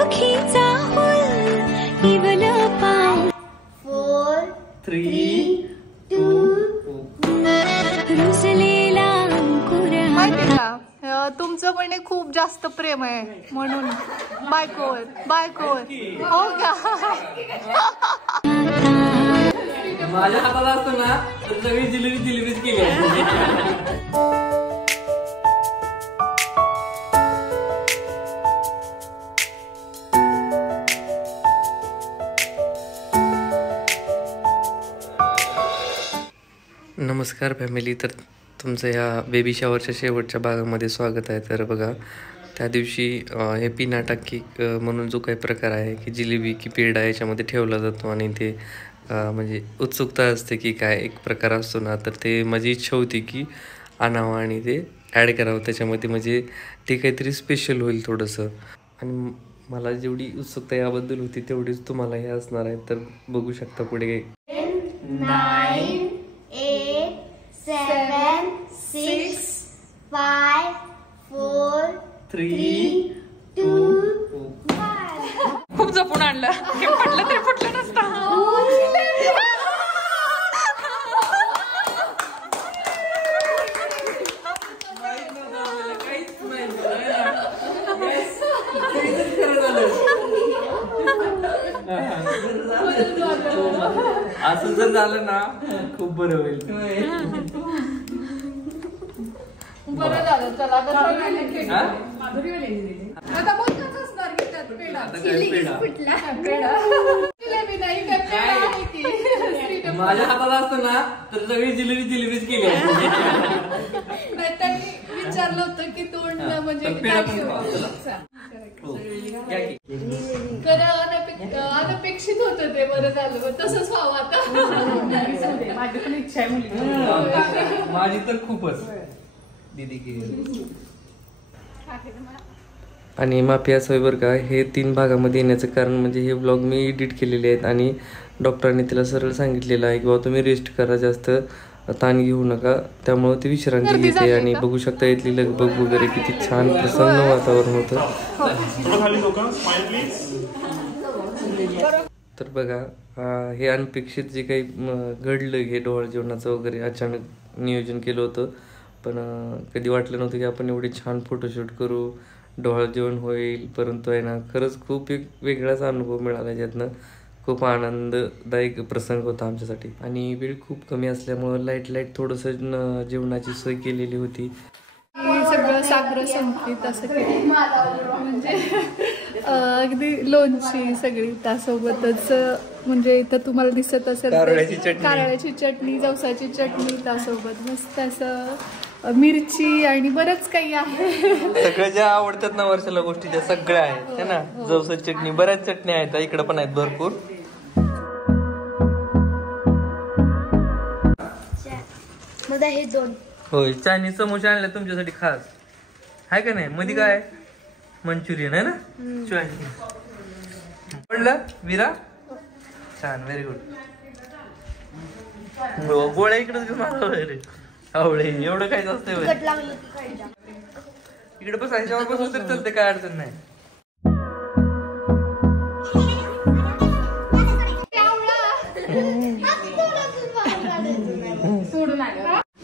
सवखीचा hole इवल पाव 4 3 2 रुसलेला अंकुर तुमचं पण खूप जास्त प्रेम आहे म्हणून बायकोवर हो का? माझ्या हाताला असतो ना तर सगळी जिलेबीच केली. नमस्कार फॅमिली. तर तुमचं ह्या बेबी शॉवरच्या शेवटच्या भागामध्ये स्वागत आहे. तर बघा, त्या दिवशी हे पिना टाकी म्हणून जो काही प्रकार आहे की जिलेबी की पेढा याच्यामध्ये ठेवला जातो आणि ते म्हणजे उत्सुकता असते की काय एक प्रकार असतो ना, तर ते माझी इच्छा होती की आणावं आणि ते ॲड करावं त्याच्यामध्ये, म्हणजे ते काहीतरी स्पेशल होईल थोडंसं. आणि मला जेवढी उत्सुकता याबद्दल होती तेवढीच तुम्हाला हे असणार आहे. तर बघू शकता पुढे 9 8 7 6 5 4 3 2 खूप जपून आणलं. हे पडलं तरी फुटलं नसतं. असं जर झालं ना खूप बरं होईल. बरं झालं. चला माझ्या हाताला असतं ना तर सगळी जिलेबीच केली. त्यांनी विचारलं होतं की तोंड म्हणजे तर अनपेक्षित होतं ते. बरं झालं तसंच व्हावं आता. माझी पण इच्छा आहे मुली. माझी तर खूपच दीदी केली. आणि माफी असं बरं का, हे 3 भागामध्ये येण्याचं कारण म्हणजे हे व्लॉग मी एडिट केलेले आहेत आणि डॉक्टरांनी तिला सरळ सांगितलेलं आहे की बाबा तुम्ही रेस्ट करा, जास्त ताण घेऊ नका. त्यामुळे ती विश्रांती घेते. आणि बघू शकता इथली लगबग वगैरे किती छान प्रसन्न वातावरण होतं. तर बघा, हे अनपेक्षित जे काही घडलं हे डोहाळ जेवणाचं वगैरे अचानक नियोजन केलं होतं, पण कधी वाटलं नव्हतं की आपण एवढे छान फोटोशूट करू, डोहाळ जेवण होईल. परंतु आहे ना, खरंच खूप एक वेगळाच अनुभव मिळाला ज्यातनं. खूप आनंददायक प्रसंग होता आमच्यासाठी. आणि वेळ खूप कमी असल्यामुळं लाईट थोडंसं जेवणाची सोय केलेली होती. सगळं साखर संपली तसं केलं म्हणजे अगदी लोणची सगळी त्यासोबतच. म्हणजे इथं तुम्हाला दिसत असेल कारळ्याची चटणी, जवसाची चटणी, त्यासोबत मस्त असं मिरची आणि बरंच काही आहे. सगळ्या ज्या आवडतात ना वर्षाला गोष्टी त्या सगळ्या आहेत है ना. जवसाची चटणी, बऱ्याच चटणी आहेत इकडे पण आहेत भरपूर. हे 2 होय, चायनीज समोसे आणले तुमच्यासाठी खास, आहे का नाही. मध्ये काय मंचुरियन आहे ना. पडलं विरा, छान, व्हेरी गुड. गोळ्या इकडेच घेऊन आवळे एवढं काय असतं. इकडे बस ह्याच्यावर बसून तर चालते, काय अडचण नाही.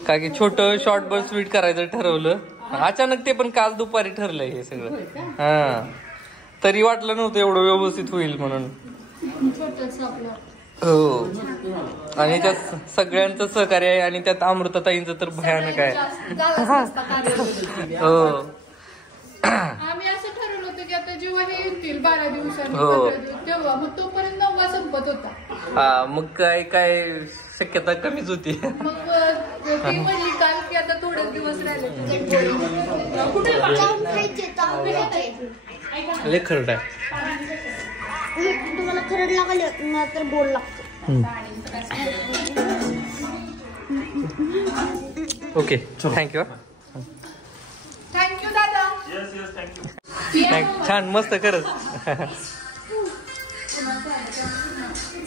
काय की छोटं शॉर्टबर स्वीट करायचं ठरवलं अचानक. ते पण काल दुपारी ठरलंय हे सगळं. हा, तरी वाटलं नव्हतं एवढं व्यवस्थित होईल म्हणून. हो, आणि त्यात सगळ्यांचं सहकार्य आहे आणि त्यात अमृताताईंचं तर भयानक आहे. हो, आम्ही असं ठरवलं होतं की आता जेव्हा हे येतील 12 दिवसांनी तेव्हा मग तोपर्यंत 9 संपत होता. हा, मग काय शक्यता कमीच होती. मग ती म्हणली काल की आता थोडेच दिवस राहिले. लय खरड आहे. तुम्हाला खरड लागले तर गोड लागतो. Okay, thank you. थँक्यू दादा. छान, मस्त, खरंच.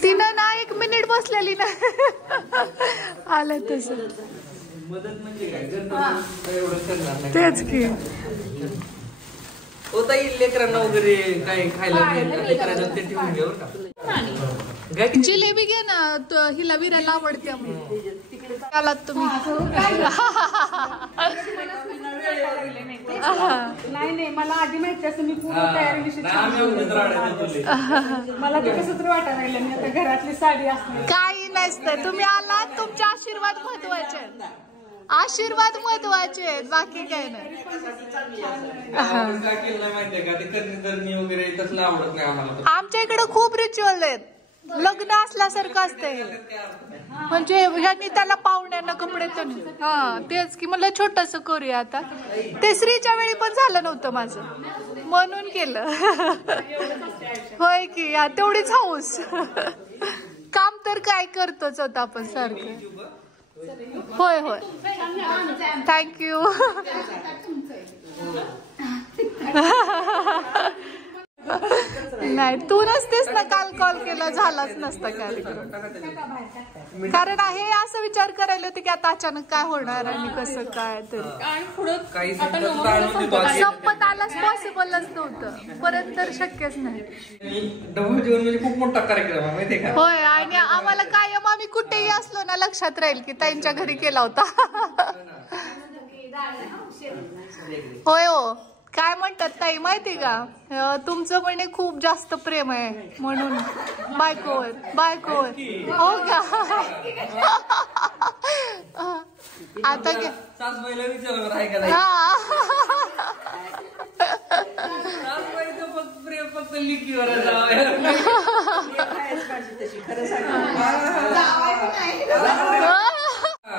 तिनं ना 1 मिनिट बसलेली ना. आलं तसं मदत म्हणजे काय, तेच की होता येईल लेकरांना वगैरे काय खायला लेकरांना ते ठेवून घेऊ का. जिलेबी घे ना, हिला विरायला आवडते आलात तुम्ही. नाही मला आधी माहिती असं मी पूर्ण तयारीविषयी मला ते कसं तरी वाटायला लागलं. मी आता घरातली साडी असते काही नसतं. तुम्ही आलात, तुमचे आशीर्वाद महत्वाचे, आशीर्वाद महत्वाचे, बाकी काय नाही. आमच्या इकडे खूप रिच्युअल आहेत. लग्न असल्यासारखं असतंय. म्हणजे ह्यांनी त्याला पाहुण्यांना कपडे तर हा तेच की मला छोटस करूया आता. ते श्रीच्या वेळी पण झालं नव्हतं माझं, म्हणून केलं. होय की तेवढीच हाऊस. काम तर काय करतोच होत आपण सारखं. होय होय थँक्यू. नाही तू नसतेस ना काल कॉल केला झालाच नसता कार्यक्रम. कारण हे असं विचार करायला होते की आता अचानक काय होणार आणि कसं काय. तरी संपत आलाच पॉसिबलच नव्हतं, परत तर शक्यच नाही. म्हणजे खूप मोठा कार्यक्रम आहे माहिती का. होय आणि आम्हाला कायम आम्ही कुठेही असलो ना लक्षात राहील की ताईंच्या घरी केला होता. होय हो. काय म्हणतात ताई माहिती का, तुमचं म्हणे खूप जास्त प्रेम आहे म्हणून बायकोवर. हो का. आता सासूबाईला विचारलं आहे का फक्त लिकीवर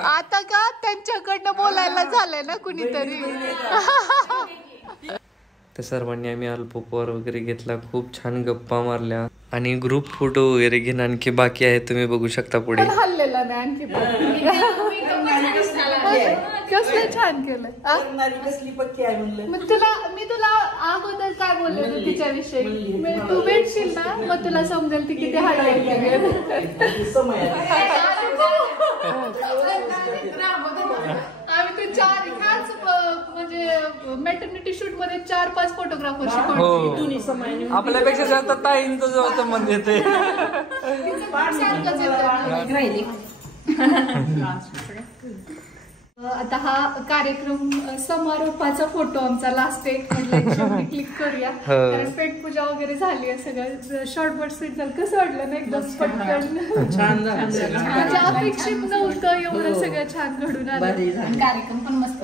आता का त्यांच्याकडनं बोलायला झालंय ना कुणीतरी. त्या सर्वांनी आम्ही अल्पोपहार वगैरे घेतला, खूप छान गप्पा मारल्या आणि ग्रुप फोटो वगैरे घेणं आणखी बाकी आहे. तुम्ही बघू शकता पुढे. हल्लेला नाही आणखी कसलं छान केलं. मी तुला अगोदर काय बोलले तिच्याविषयी, तू भेटशील ना मग तुला समजेल ती किती हाडलाईट आम्ही ते 4 ह्याच म्हणजे मॅटर्निटी शूट मध्ये 4-5 फोटोग्राफर शिकवले. आपल्यापेक्षा जास्त ताईंचं जवळ संबंध येते. आता हा कार्यक्रम समारोपाचा फोटो आमचा लास्ट एक शेवटी क्लिक करूया. कारण पेट पूजा वगैरे झाली आहे, सगळं शॉर्ट बट स्वीट झालं. कसं वाटलं ना एकदम पटकन छान म्हणजे अपेक्षित नव्हतं एवढं सगळं छान घडून आलं. कार्यक्रम पण मस्त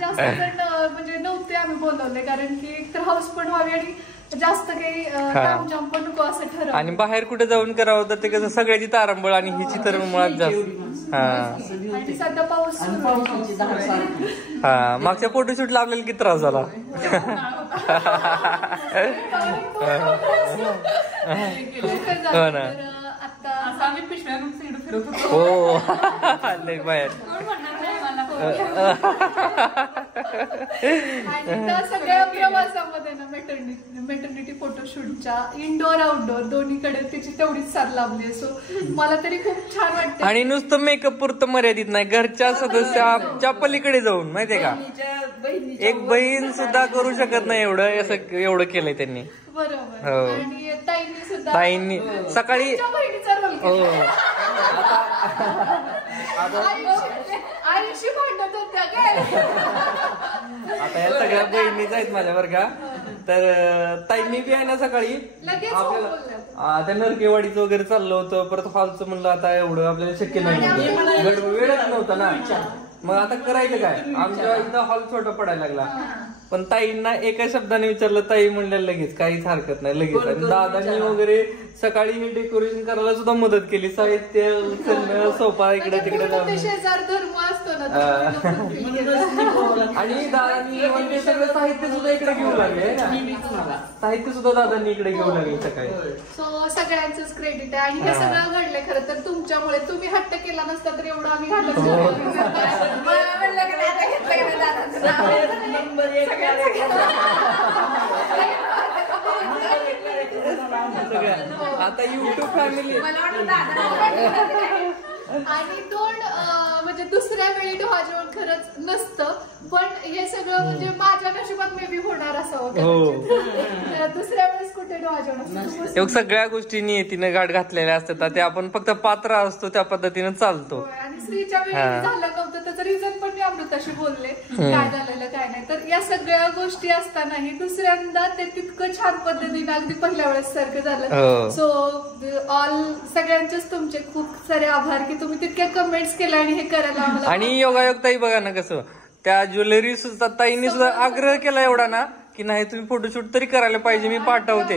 जास्त पण म्हणजे नव्हते आम्ही बोलवले, कारण की एक तर हाऊस पण व्हावी आणि जास्त काही तामझाम पण नको असं ठरवलं. आणि बाहेर कुठे जाऊन करावं तर ते कसं सगळ्याची तारंबळ आणि हिची तर मुळात जास्त. आणि सध्या पाऊस हा मागच्या फोटोशूटला आपल्याला किती त्रास झाला. हो ना. आता आम्ही पिशव्या हो लय बाहेर. सगळ्या प्रवासामध्ये ना मेटर्निटी फोटोशूटच्या इनडोअर आउटडोअर दोन्हीकडे त्याची तेवढीच साथ लाभली. सो मला तरी खूप छान वाटतं. आणि नुसतं मेकअप पुरतं मर्यादित नाही, घरच्या सदस्याच्या पलीकडे जाऊन माहितीये का, एक बहीण सुद्धा करू शकत नाही एवढं केलंय त्यांनी. बरोबर. आणि ताईंनी सुद्धा ताईंनी सकाळी आईशी भांडत होत्या काय. आता या सगळ्या बहिणीच आहेत माझ्या बरं का. तर ताईंनी बी आहे ना सकाळी आपल्याला त्या नरकेवाडीचं वगैरे चाललं होतं, परत हॉलचं म्हणलं आता एवढं आपल्याला शक्य नाही, वेळच नव्हता ना. मग आता करायचं काय, आमच्या इथं हॉल छोटा पडायला लागला. पण ताईंना एका शब्दाने विचारलं, ताई म्हणलं लगेच काहीच हरकत नाही लगेच. आणि दादांनी वगैरे सकाळी हे डेकोरेशन करायला सुद्धा मदत केली, साहित्य उचलणं, सोफा इकडे तिकडे आणि दादांनी म्हणजे सगळं साहित्य सुद्धा इकडे घेऊ लागले ना, साहित्य सुद्धा दादांनी इकडे घेऊ लागले सकाळी. सो सगळ्यांचंच क्रेडिट आहे. आणि हे सगळं घडलंय खरं तर तुमच्यामुळे. तुम्ही हट्ट केला नसता तर एवढं आम्ही आता युट्यूब फॅमिली आणि 2 म्हणजे दुसऱ्या वेळी डोहाजेवण खरंच नसतं, पण हे सगळं म्हणजे माझ्या नशिबात मे बी होणार असावं कदाचित. दुसऱ्या वेळेस कुठे डोहाजेवण सगळ्या गोष्टी नियतीनं गाठ घातलेल्या असतात, ते आपण फक्त पात्र असतो त्या पद्धतीनं चालतो. आणि स्त्रीच्या वेळी झालं नव्हतं त्याचं रिझन पण मी अमृताशी बोलले, काय झालेलं काय नाही. तर या सगळ्या गोष्टी असतानाही दुसऱ्यांदा ते तितकं छान पद्धतीने अगदी पहिल्या वेळेस सारखं झालं. सो ऑल सगळ्यांचेच तुमचे खूप सारे आभार की तुम्ही तितक्या कमेंट्स केल्या आणि हे करायला आम्हाला. आणि योगायोग ताई बघा ना कसं त्या ज्वेलरी सुद्धा ताईंनी सुद्धा आग्रह केला एवढा ना की नाही तुम्ही फोटोशूट तरी करायला पाहिजे, मी पाठवते.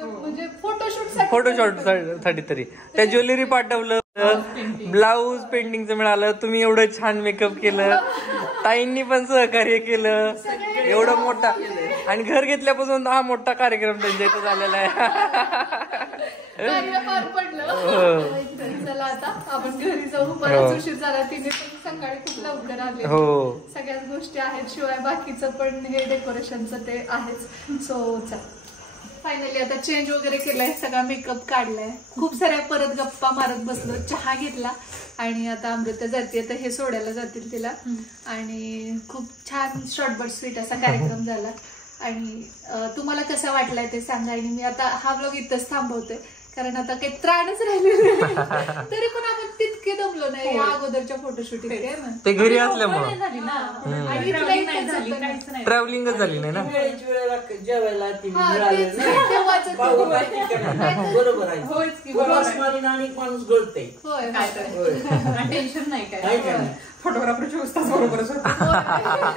म्हणजे फोटोशूट साठी तरी त्या ज्वेलरी पाठवलं, ब्लाऊज पेंटिंगचं मिळालं, तुम्ही एवढं छान मेकअप केलं, ताईंनी पण सहकार्य केलं एवढं मोठा. आणि घर घेतल्यापासून हा मोठा कार्यक्रम त्यांच्या इथं झालेला आहे. पार पडलं. चला आता आपण घरी जाऊ, बराच उशीर झाला. तिने पण सकाळी खूप लवकर आले. सगळ्याच गोष्टी आहेत, शिवाय बाकीचं पण हे डेकोरेशनचं ते आहेच. सो चला फायनली आता चेंज वगैरे केलाय, सगळा मेकअप काढलाय, खूप साऱ्या परत गप्पा मारत बसलो, चहा घेतला आणि आता अमृता जाते, तर हे सोडायला जातील तिला. आणि खूप छान शॉर्ट बट स्वीट असा कार्यक्रम झाला. आणि तुम्हाला कसा वाटलाय ते सांगा. आणि मी आता हा व्लॉग इथंच थांबवते कारण आता काही त्राणच राहिलेले तरी पण आपण तितके दमलो नाही या अगोदरच्या फोटोशूट ते घरी असल्यामुळे ट्रॅव्हलिंगच झाली नाही ना. टेन्शन नाही काय, फोटोग्राफर 24 तास बरोबरच होता.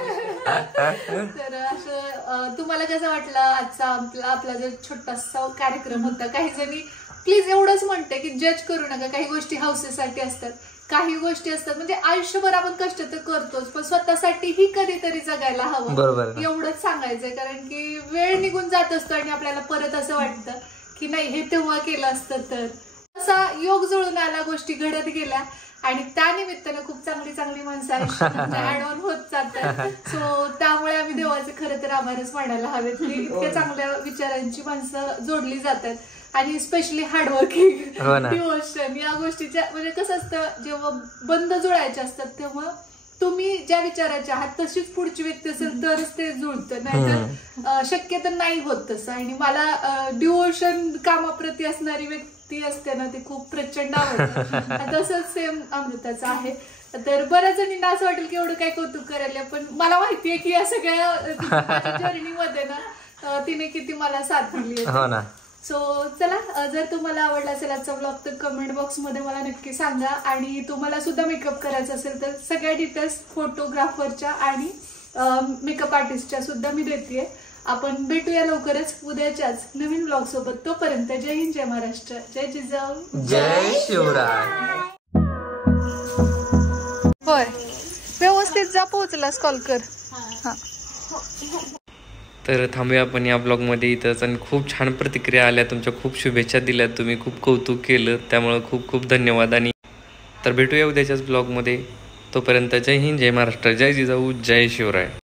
तर असं तुम्हाला कसं वाटलं आजचा आपला जो छोटासा कार्यक्रम होता. काही जणी प्लीज एवढंच म्हणते की जज करू नका, काही गोष्टी हौसेसाठी असतात, काही गोष्टी असतात म्हणजे आयुष्यभर आपण कष्ट तर करतोच, पण स्वतःसाठीही कधीतरी जगायला हवं एवढंच सांगायचंय. कारण की वेळ निघून जात असतो आणि आपल्याला परत असं वाटतं की नाही हे तेव्हा केलं असतं तर. असा योग जुळून आला, गोष्टी घडत गेल्या आणि त्या निमित्तानं खूप चांगली चांगली माणसं ऍड ऑन होत जातात. सो त्यामुळे आम्ही देवाचे खरं तर आभारच मानायला हवेत की इतक्या चांगल्या विचारांची माणसं जोडली जातात. आणि स्पेशली हार्डवर्किंग, डिवोशन या गोष्टीच्या म्हणजे कसं असतं जेव्हा बंद जुळायचे असतात तेव्हा तुम्ही ज्या विचाराचे आहात तशीच पुढची व्यक्ती असेल तरच ते जुळतं, नाहीतर शक्य तर नाही होत तसं. आणि मला डिवोशन कामाप्रती असणारी व्यक्ती असते ना ती खूप प्रचंड आवडते. तसंच सेम अमृताचं आहे. तर बऱ्याच जणींना असं वाटेल की एवढं काय कौतुक करायला, पण मला माहितीये की या सगळ्या जर्नीमध्ये ना तिने किती मला साथ दिली आहे. सो चला, जर तुम्हाला आवडला असेल आजचा ब्लॉग तर कमेंट बॉक्स मध्ये मला नक्की सांगा. आणि तुम्हाला सुद्धा मेकअप करायचा असेल तर सगळ्या डिटेल्स फोटोग्राफरच्या आणि मेकअप आर्टिस्टच्या सुद्धा मी देते. आपण भेटूया लवकरच उद्याच्याच नवीन ब्लॉग सोबत. तोपर्यंत जय हिंद, जय महाराष्ट्र, जय जिजाऊ, जय शिवराय. होय व्यवस्थित जा, पोहोचलास कॉल कर. हा तर थांबूया आपण या ब्लॉगमध्ये इथंच. आणि खूप छान प्रतिक्रिया आल्या, तुमच्या खूप शुभेच्छा दिल्या, तुम्ही खूप कौतुक केलं, त्यामुळे खूप खूप धन्यवाद. आणि तर भेटूया उद्याच्याच ब्लॉगमध्ये. तोपर्यंत जय हिंद, जय महाराष्ट्र, जय जिजाऊ, जय शिवराय.